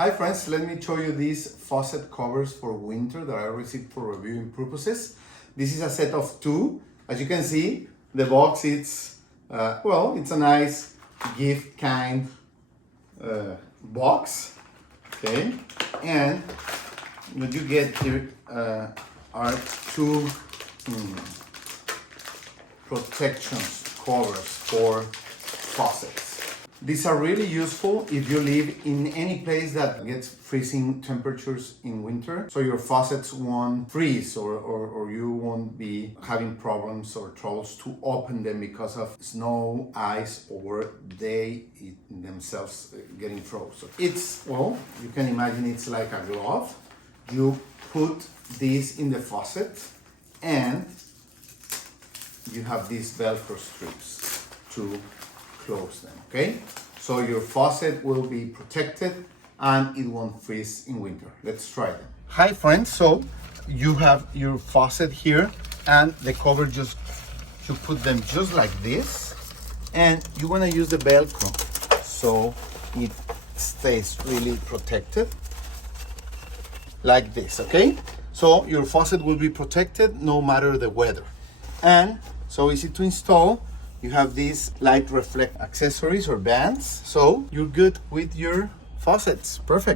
Hi friends, let me show you these faucet covers for winter that I received for reviewing purposes. This is a set of two. As you can see, the box it's a nice gift kind box. Okay, and what you get here are two protections covers for faucets. These are really useful if you live in any place that gets freezing temperatures in winter, so your faucets won't freeze or you won't be having problems or troubles to open them because of snow, ice, or they themselves getting frozen. It's, well, you can imagine it's like a glove. You put this in the faucet and you have these Velcro strips to close them, okay? So your faucet will be protected and it won't freeze in winter. Let's try them. Hi friends, so you have your faucet here and the cover you put them just like this, and you want to use the Velcro so it stays really protected like this, okay? So your faucet will be protected no matter the weather, and so easy to install. You have these light reflect accessories or bands, so you're good with your faucets. Perfect.